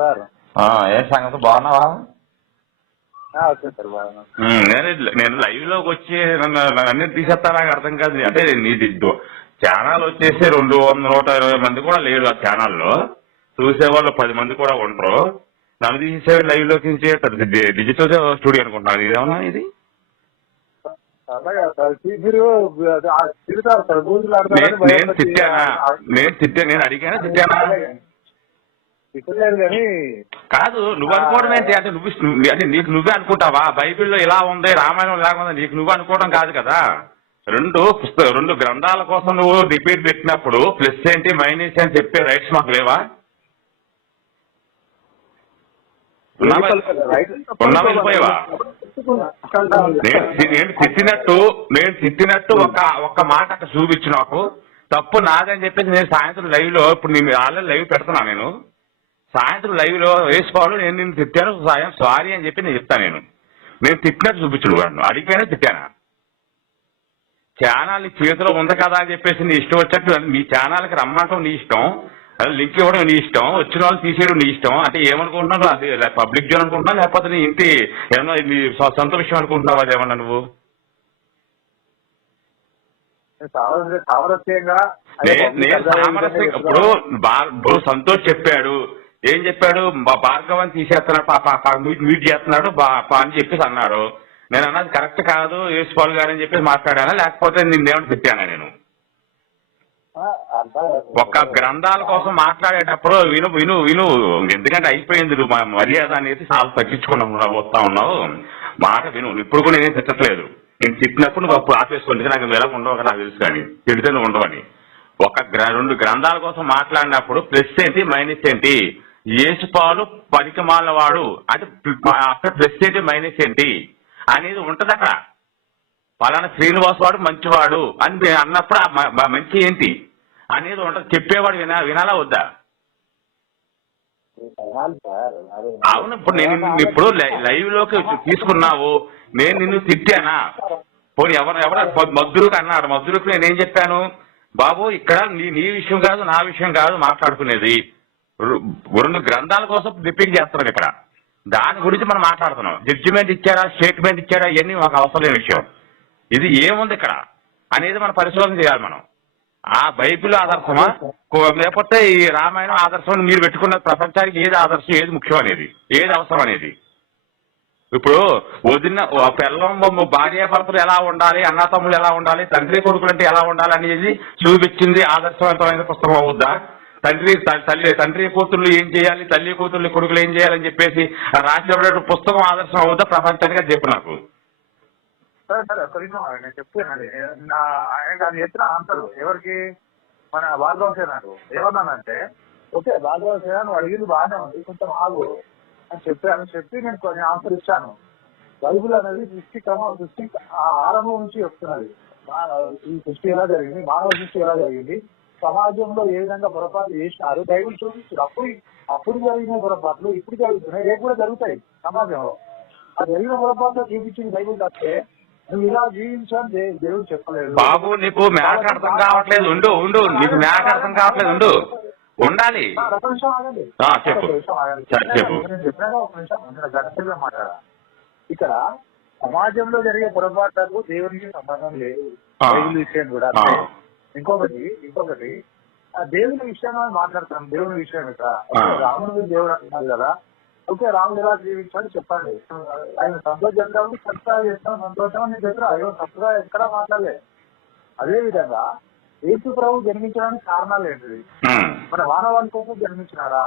Sir ఏ సంగతి బాగున్నావా? Okay sir బాగా. నేను లైవ్ లోకి వచ్చి అన్ని తీసేస్తా, నాకు అర్థం కాదు. అంటే నీది ఛానల్ వచ్చేసి 200-120 మంది కూడా లేరు ఆ ఛానల్లో. చూసేవాళ్ళు 10 మంది కూడా ఉండరు. నన్ను తీసే లైవ్ లోకి డిజిటల్ స్టూడియో అనుకుంటున్నాను. ఇదేమన్నా ఇది నేను అడిగానా తిట్టానా? కాదు, నువ్వు అనుకోవడం ఏంటి? అంటే అంటే నీకు నువ్వే అనుకుంటావా? బైబిల్లో ఇలా ఉంది, రామాయణం ఇలా ఉంది, నీకు నువ్వు అనుకోవడం కాదు కదా. రెండు గ్రంథాల కోసం నువ్వు డిబేట్ పెట్టినప్పుడు ప్లస్ ఏంటి మైనస్ అని చెప్పే రైట్స్ మాకు లేవా? వెళ్ళిపోయావా? నేను తిట్టినట్టు ఒక మాట అక్కడ చూపించు నాకు. తప్పు నాదని చెప్పేసి నేను సాయంత్రం లైవ్ లో, ఇప్పుడు నేను ఆల్రెడీ లైవ్ పెడుతున్నా, నేను సాయంత్రం లైవ్ లో వేసుకోవాలి. నేను నిన్ను తిట్టాను, సారీ అని చెప్పి నేను చెప్తాను. నేను తిట్టినట్టు చూపించుడు వాడు అడిగిపోయినా తిట్టానా? ఛానల్ చేతిలో ఉంది కదా అని చెప్పేసి నీ ఇష్టం వచ్చేట్టు నీ ఛానల్కి రమ్మంటాం నీ ఇష్టం, లింక్ ఇవ్వడం నీ ఇష్టం, వచ్చిన వాళ్ళు తీసేయడం నీ ఇష్టం. అంటే ఏమనుకుంటున్నావు? అది పబ్లిక్ జోన్ అనుకుంటున్నావు, లేకపోతే నీ ఇంటి ఏమన్నా నీ సొంత విషయం అనుకుంటున్నావు? అదేమన్నా నువ్వు సామరస్యంగా ఇప్పుడు సంతోష్ చెప్పాడు, ఏం చెప్పాడు? భార్గవన్ తీసేస్తున్నాడు, మీట్ చేస్తున్నాడు అని చెప్పేసి అన్నాడు. నేను అన్నది కరెక్ట్ కాదు యేసుపాల్ గారు అని చెప్పేసి మాట్లాడానా, లేకపోతే నిన్నేమని తిట్టానా? నేను ఒక గ్రంథాల కోసం మాట్లాడేటప్పుడు విను విను విను ఎందుకంటే అయిపోయింది, నువ్వు మర్యాద అనేది చాలా తగ్గించుకున్నా వస్తా ఉన్నావు. మాట విను. ఇప్పుడు కూడా నేనేం తిట్టట్లేదు. నేను తిట్టినప్పుడు నువ్వు అప్పుడు ఆపేసుకోండి, నాకు ఎలా ఉండవు నాకు తెలుసు, కానీ తిడితే నువ్వు ఉండవని. రెండు గ్రంథాల కోసం మాట్లాడినప్పుడు ప్లస్ ఏంటి మైనస్ ఏంటి? యేసుపాలు పనికిమాలిన వాడు అంటే అక్కడ ప్లస్ ఏంటి మైనస్ ఏంటి అనేది ఉంటది అక్కడ. పలానా శ్రీనివాస్ వాడు మంచివాడు అని అన్నప్పుడు మంచి ఏంటి అనేది ఉంటది. చెప్పేవాడు వినాలా వద్దా? అవును, ఇప్పుడు నేను ఇప్పుడు లైవ్ లోకి తీసుకున్నావు, నేను నిన్ను తిట్టానా? పోనీ ఎవరు మద్దురుకు అన్నాడు, మద్దురుకు నేనేం చెప్పాను? బాబు ఇక్కడ నీ విషయం కాదు, నా విషయం కాదు మాట్లాడుకునేది. 2 గ్రంథాల కోసం డిపెండ్ చేస్తున్నాడు ఇక్కడ. దాని గురించి మనం మాట్లాడుతున్నాం. జడ్జిమెంట్ ఇచ్చారా, స్టేట్మెంట్ ఇచ్చారా, ఇవన్నీ మాకు అవసరం లేని విషయం. ఇది ఏముంది ఇక్కడ అనేది మనం పరిశోధన చేయాలి. మనం ఆ బైబిల్ ఆదర్శమా, లేకపోతే ఈ రామాయణం ఆదర్శం మీరు పెట్టుకున్న ప్రపంచానికి ఏది ఆదర్శం, ఏది ముఖ్యం అనేది, ఏది అవసరం అనేది. ఇప్పుడు వదిన పిల్లం భార్యాభర్తలు ఎలా ఉండాలి, అన్నతమ్ములు ఎలా ఉండాలి, తండ్రి కొడుకులు అంటే ఎలా ఉండాలి అనేది చూపించింది ఆదర్శవంతమైన పుస్తకం అవుద్దా? తండ్రి కూతుర్లు ఏం చేయాలి, తల్లి కూతుర్లు కొడుకులు ఏం చేయాలని చెప్పేసి రాసిన పుస్తకం ఆదర్శం అవుద్దా ప్రపంచానికి? అని చెప్పు నాకు. నేను చెప్తానండి, ఆయన చెప్పిన ఆన్సర్ ఎవరికి? మన భార్గవ సేనాకు ఏమన్నానంటే, ఓకే భార్గవ సేన నువ్వు అడిగింది బాగానే ఉంది, కొంచెం ఆగు అని చెప్పి నేను కొన్ని ఆన్సర్ ఇచ్చాను. బైబుల్ అనేది సృష్టి ఆరంభం నుంచి చెప్తున్నది. ఈ సృష్టి ఎలా జరిగింది, మానవ సృష్టి ఎలా జరిగింది, సమాజంలో ఏ విధంగా పొరపాట్లు చేసినారు బైబుల్ చూపించారు. అప్పుడు జరిగిన పొరపాట్లు ఇప్పుడు జరుగుతున్నాయి, రేపు కూడా జరుగుతాయి సమాజంలో. ఆ జరిగిన పొరపాట్లు చూపించింది బైబుల్ తప్పితే నువ్వు ఇలా జీవించాలని దేవుడు చెప్పలేదు. బాబు నీకు మ్యాటర్ అర్థం కావట్లేదు, ఉండు నీకు మ్యాటర్ అర్థం కావట్లేదు, ఉండాలి. చెప్పు. మాట్లాడా ఇక్కడ సమాజంలో జరిగే పొరపాట్లకు దేవునికి సంబంధం లేదు, బైబిల్ విషయం కూడా. ఇంకొకటి ఆ దేవుని విషయంలో మాట్లాడతాం. దేవుని విషయం ఇక్కడ రాముడు దేవుడు అంటున్నారు కదా, ఓకే రాముడు ఎలా జీవించాలని చెప్పండి. ఆయన సంతోషంగా ఉండి చక్కగా చేస్తాం, సంతోషం అని చెప్పారు. అయ్యో తప్పుగా ఎక్కడా మాట్లాడలేదు. అదే విధంగా యేసు ప్రభు జన్మించడానికి కారణాలు ఏంటిది? మన మానవాళి కోసం జన్మించినారా?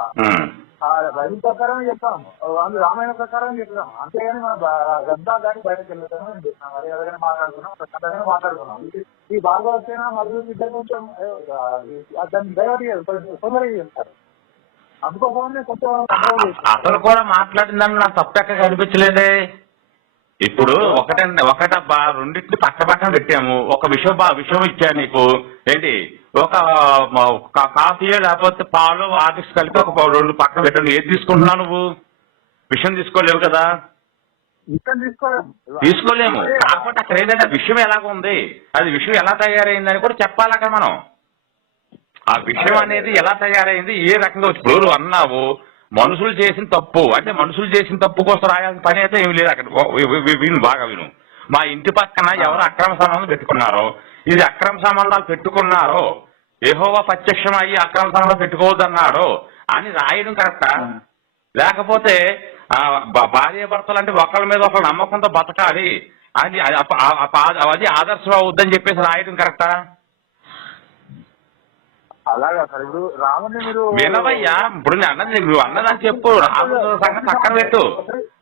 బైబిల్ ప్రకారం చెప్తాం, రామాయణ ప్రకారం చెప్తాం. అంతేగాని మన గ్రంథాలు కానీ బయటకు వెళ్తామని చెప్తాం. అదే విధంగా మాట్లాడుకున్నాం, ప్రశాంతంగా మాట్లాడుకున్నాం. ఈ భార్గవ సేన మధ్య ఇద్దరు కొంచెం దాన్ని తొందరగా చేస్తారు. అందుకోసమే కొంచెం అతను కూడా మాట్లాడిందని నాకు తప్పక కనిపించలేదే. ఇప్పుడు ఒకటబ్బా రెండింటిని పక్కన పెట్టాము. ఒక విషయం ఇచ్చా నీకు, ఏంటి ఒక కాఫీ లేకపోతే పాలు ఆర్టిక్స్ కలిపి ఒక 2 పక్కన పెట్టండి. ఏది తీసుకుంటున్నావు నువ్వు? విషయం తీసుకోలేవు కదా. తీసుకోలేము. కాకపోతే అక్కడ ఏంటంటే విషయం ఎలాగ ఉంది, అది విషయం ఎలా తయారైందని కూడా చెప్పాలి అక్కడ మనం. ఆ విషయం అనేది ఎలా తయారైంది, ఏ రకంగా ఇప్పుడు అన్నావు మనుషులు చేసిన తప్పు అంటే మనుషులు చేసిన తప్పు కోసం రాయాల్సిన పని అయితే ఏమి లేదు అక్కడ. విను బాగా విను. మా ఇంటి పక్కన ఎవరు అక్రమ సంబంధాలు పెట్టుకున్నారో, ఇది అక్రమ సంబంధాలు పెట్టుకున్నారో, యెహోవా ప్రత్యక్షం అయ్యి అక్రమ సంబంధాలు పెట్టుకోవద్దన్నాడో అని రాయడం కరెక్టా? లేకపోతే భార్య భర్తలు అంటే ఒకళ్ళ మీద ఒకళ్ళు నమ్మకంతో బతకాలి అది అది ఆదర్శం అవుద్దని చెప్పేసి రాయడం కరెక్టా? అలాగా సార్. ఇప్పుడు రాముని మీరు వినవయ్యా, ఇప్పుడు నేను అన్నది నువ్వు అన్నదని చెప్పు, రాముడు సంగతి పక్కన పెట్టు.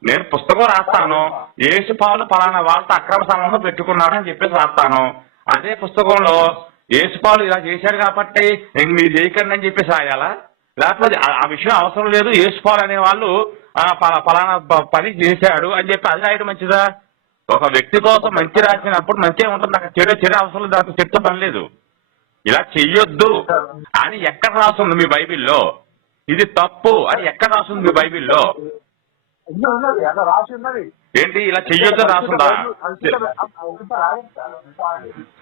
నేను పుస్తకం రాస్తాను, యేసుపాలు పలానా వాళ్ళతో అక్రమ సంబంధం పెట్టుకున్నాడు అని చెప్పేసి రాస్తాను. అదే పుస్తకంలో యేసుపాలు ఇలా చేశాడు కాబట్టి మీరు చేయకండి అని చెప్పేసి రాయాలా? లేకపోతే ఆ విషయం అవసరం లేదు, యేసుపాలు అనే వాళ్ళు పలానా పని చేశాడు అని చెప్పి అది రాయడం మంచిదా? ఒక వ్యక్తి కోసం మంచి రాసినప్పుడు మంచిగా ఉంటుంది, అక్కడ చెడు అవసరం లేదు, దాంట్లో చెట్టు పని లేదు. ఇలా చెయ్యొద్దు అని ఎక్కడ రాస్తుంది మీ బైబిల్లో? ఇది తప్పు అని ఎక్కడ రాస్తుంది మీ బైబిల్లో? రాసి ఉన్నది ఏంటి ఇలా చెయ్యొద్దు రాస్తుందా?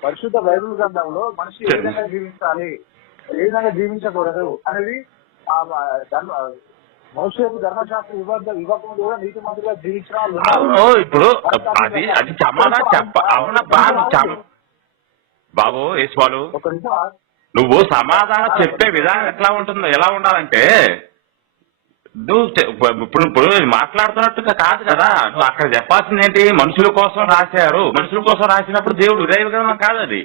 పరిశుద్ధ బైబిల్ గ్రంథంలో మనిషి ఏ విధంగా జీవించాలి, ఏ విధంగా జీవించకూడదు అనేది మోషేకు ధర్మశాస్త్రం ఇవ్వకుండా కూడా నీతి మంత్రిగా జీవించిన వాళ్ళు. ఇప్పుడు అది చమ్మదా చెప్ప అవునబ్బా బాబు యేసుపాలు, నువ్వు సమాధానం చెప్పే విధానం ఎట్లా ఉంటుందో ఎలా ఉండాలంటే నువ్వు ఇప్పుడు మాట్లాడుతున్నట్టుగా కాదు కదా. నువ్వు అక్కడ చెప్పాల్సింది ఏంటి? మనుషుల కోసం రాశారు, మనుషుల కోసం రాసినప్పుడు దేవుడు దైవ గ్రంథం కాదు అది.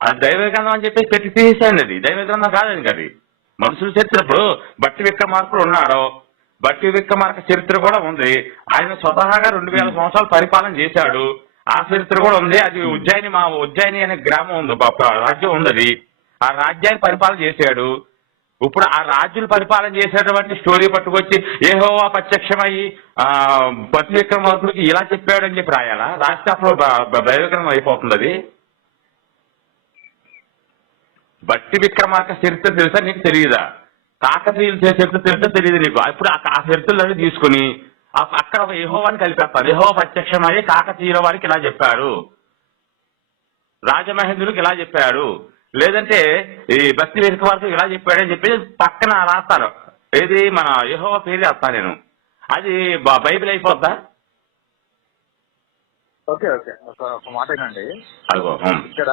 అది దైవ గ్రంథం అని చెప్పేసి పెట్టి తీసేయండి, అది దైవ గ్రంథం కాదని అది. మనుషుల చరిత్ర ఇప్పుడు బట్టి విక్రమార్కుడు ఉన్నాడు, బట్టి విక్రమార్క చరిత్ర కూడా ఉంది. ఆయన స్వతహాగా 2000 సంవత్సరాలు పరిపాలన చేశాడు, ఆ చరిత్ర కూడా ఉంది. అది ఉజ్జయిని అనే గ్రామం ఉంది, రాజ్యం ఉంది, అది ఆ రాజ్యాన్ని పరిపాలన చేశాడు. ఇప్పుడు ఆ రాజులు పరిపాలన చేసేటువంటి స్టోరీ పట్టుకొచ్చి యెహోవా ప్రత్యక్షమయ్యి బట్టి విక్రమార్కుడికి ఇలా చెప్పాడు అని చెప్పి రాయాలా? రాస్తే అప్పుడు దైవగ్రంథం అయిపోతుంది అది. బట్టి విక్రమార్క చరిత్ర తెలుసా నీకు? తెలియదా? కాకతీయులు చరిత్ర తెలుసా? తెలియదు నీకు? ఇప్పుడు ఆ చరిత్రలన్నీ తీసుకుని అక్కడ ఒక యెహోవాని కలిపేస్తారు. యెహోవా ప్రత్యక్షమయ్యి కాకతీయుల వారికి ఇలా చెప్పాడు, రాజమహేంద్రుడికి ఇలా చెప్పాడు, లేదంటే ఈ బట్టి విక్రమార్కుడికి ఇలా చెప్పాడు అని చెప్పి పక్కన రాస్తారు. ఏది మన యెహోవా పేరు వేస్తాను నేను, అది బైబిల్ అయిపోద్దా? ఓకే ఓకే ఒక మాట ఏంటండి, ఇక్కడ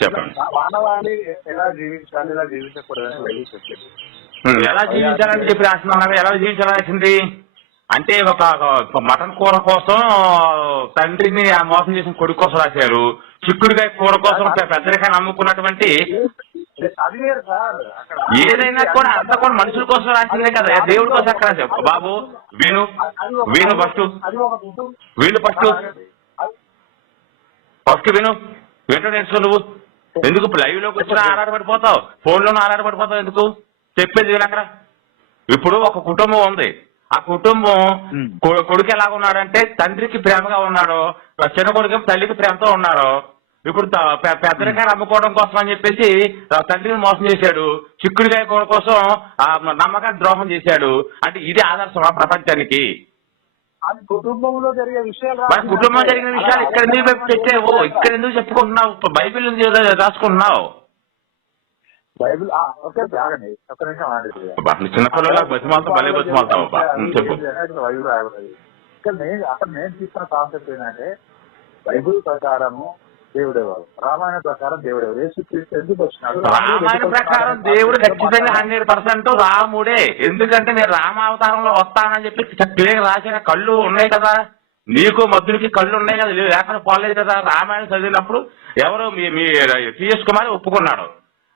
చెప్పండి మానవాళి ఎలా జీవించాలి, ఎలా జీవించకూడదని చెప్పేది. ఎలా జీవించాలని చెప్పి రాస్తున్నారు. ఎలా జీవించాల్సింది అంటే ఒక మటన్ కూర కోసం తండ్రిని మోసం చేసిన కొడుకు కోసం రాశారు, చిక్కుడుకాయ కూర కోసం పెద్దరికాయని అమ్ముకున్నటువంటి ఏదైనా కూడా అంత కూడా మనుషుల కోసం రాసిందే కదా, దేవుడి కోసం ఎక్కడ రాశారు? బాబు వీణు ఫస్ట్ విను, వింటూ నేర్చుకో. నువ్వు ఎందుకు లైవ్ లోకి వచ్చినా ఆధారపడిపోతావు, ఫోన్లోనూ ఆధారపడిపోతావు? ఎందుకు చెప్పేది విను. అక్కడ ఇప్పుడు ఒక కుటుంబం ఉంది, ఆ కుటుంబం కొడుకు ఎలాగున్నాడంటే తండ్రికి ప్రేమగా ఉన్నాడు, చిన్న కొడుకు తల్లికి ప్రేమతో ఉన్నాడు. ఇప్పుడు పెద్దరికాయలు అమ్ముకోవడం కోసం అని చెప్పేసి తండ్రిని మోసం చేశాడు, చిక్కుడుకాయ కూర కోసం నమ్మకాన్ని ద్రోహం చేశాడు. అంటే ఇది ఆదర్శమా ప్రపంచానికి? కుటుంబంలో జరిగే విషయాలు, కుటుంబంలో జరిగిన విషయాలు ఇక్కడ ఎందుకు పెట్టావు? ఇక్కడ ఎందుకు చెప్పుకుంటున్నావు? బైబిల్ రాసుకుంటున్నావు. బైబిల్ ఒక్క నిమిషం చిన్నపిల్లల బతిమాలతో భలే బతిమాలతావు. చెప్పు. ఇక్కడ నేను తీసుకున్న కాన్సెప్ట్ ఏంటంటే బైబిల్ ప్రకారము దేవుడేవాడు, రామాయణ ప్రకారం దేవుడేవాడు, యేసుక్రీస్తు ఎందుకు వచ్చినాడు? రామాయణ ప్రకారం దేవుడు ఖచ్చితంగా 100% రాముడే. ఎందుకంటే నేను రామావతారంలో వస్తానని చెప్పి క్లియర్ రాసిన కళ్ళు ఉన్నాయి కదా, నీకు మధురికి కళ్ళు ఉన్నాయి కదా, లేకుండా పోలేదు కదా. రామాయణం చదివినప్పుడు ఎవరు మీ టీఎస్ కుమార్ ఒప్పుకున్నాడు,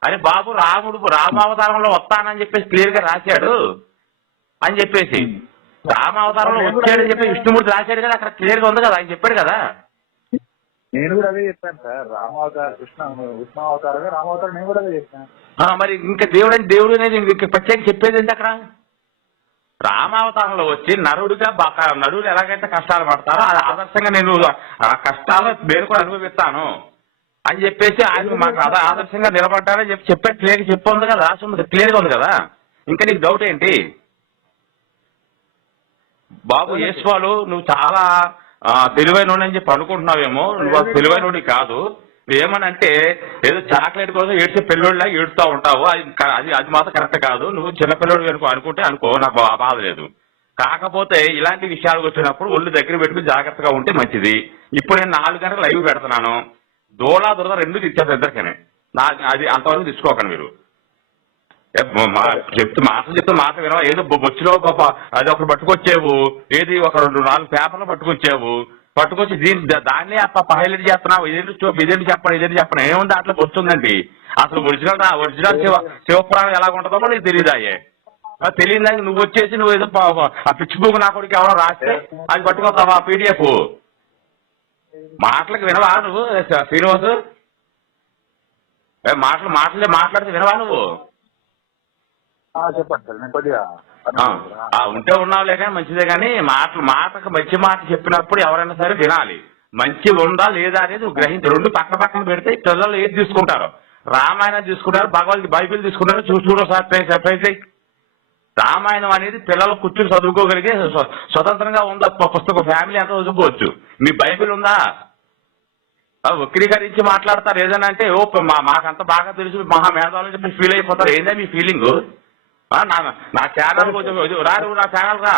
అని బాబు రాముడు రామావతారంలో వస్తానని చెప్పేసి క్లియర్ గా రాశాడు అని చెప్పేసి. రామావతారంలో వచ్చాడని చెప్పి విష్ణుమూర్తి రాశాడు కదా, అక్కడ క్లియర్ గా ఉంది కదా, ఆయన చెప్పాడు కదా. నేను కూడా అదే చెప్పాను సార్, రామావతారం విష్ణావతారమే రామావతారం, నేను కూడా అదే చెప్పాను. మరి ఇంకా దేవుడు అనేది ఇంకా ప్రత్యేక చెప్పేది ఏంటి? అక్కడ రామావతారంలో వచ్చి నరుడు ఎలాగైతే కష్టాలు పడతారో అది ఆదర్శంగా నేను ఆ కష్టాలు నేను కూడా అనుభవిస్తాను అని చెప్పేసి ఆయన మాకు ఆదర్శంగా నిలబడ్డారని చెప్పి క్లియర్గా చెప్పి కదా, రాష్ట్రం క్లియర్గా ఉంది కదా. ఇంకా నీకు డౌట్ ఏంటి? బాబు యేసువాలు నువ్వు చాలా తెలివైన అని చెప్పి అనుకుంటున్నావేమో, నువ్వు తెలివైనోడి కాదు. ఏమనంటే ఏదో చాక్లెట్ కోసం ఏడ్చే పిల్లోళ్ళ ఏడుస్తూ ఉంటావు, అది మాత్రం కరెక్ట్ కాదు. నువ్వు చిన్నపిల్లడు అనుకుంటే అనుకో, నాకు బాధ లేదు. కాకపోతే ఇలాంటి విషయాలకు వచ్చినప్పుడు ఒళ్ళు దగ్గర పెట్టుకుని జాగ్రత్తగా ఉంటే మంచిది. ఇప్పుడు నేను 4 గంటలు లైవ్ పెడుతున్నాను, దూడ దురద 2 ఇచ్చారు ఇద్దరికనే. అది అంతవరకు తీసుకోకండి మీరు. చెప్తే మాట వినవా? ఏదో బొచ్చులో అది ఒకటి పట్టుకొచ్చేవు, ఏది ఒక 2-4 పేపర్లు పట్టుకొచ్చి దాన్నే హైలైట్ చేస్తున్నావు. ఇదేంటి చెప్పండి ఏముంది అట్లా వస్తుందండి. అసలు ఒరిజినల్ శివపురాణం ఎలా ఉంటుందో కూడా నీకు తెలియదు. తెలియదానికి నువ్వు వచ్చేసి నువ్వు ఏదో ఆ పిచ్చి బుక్ నా కొడుకు ఎవరో రాస్తే అది పట్టుకోతావా PDF? మాటలకు వినవా నువ్వు శ్రీనివాసు? మాట్లాడితే వినవా నువ్వు? చెప్పండి సార్, నేను కొద్దిగా ఉంటే ఉన్నావులే కానీ మంచిదే. కానీ మాటకు మంచి మాట చెప్పినప్పుడు ఎవరైనా సరే వినాలి. మంచి ఉందా లేదా అనేది గ్రహించి 2 పక్కన పెడితే పిల్లలు ఏది తీసుకుంటారు? రామాయణం తీసుకున్నారు, బైబిల్ తీసుకున్నారు. చూడ సర్ప్రైజ్. రామాయణం అనేది పిల్లలు కూర్చుని చదువుకోగలిగే స్వతంత్రంగా ఉందా పుస్తకం? ఫ్యామిలీ అంతా చదువుకోవచ్చు. మీ బైబిల్ ఉందా? వక్రీకరించి మాట్లాడతారు ఏదైనా అంటే, మాకంత బాగా తెలుసు, మహా మేధావులు చెప్పి ఫీల్ అయిపోతారు. ఏందా మీ ఫీలింగ్? నా ఛానల్ కొంచెం రా, నా ఛానల్ రా.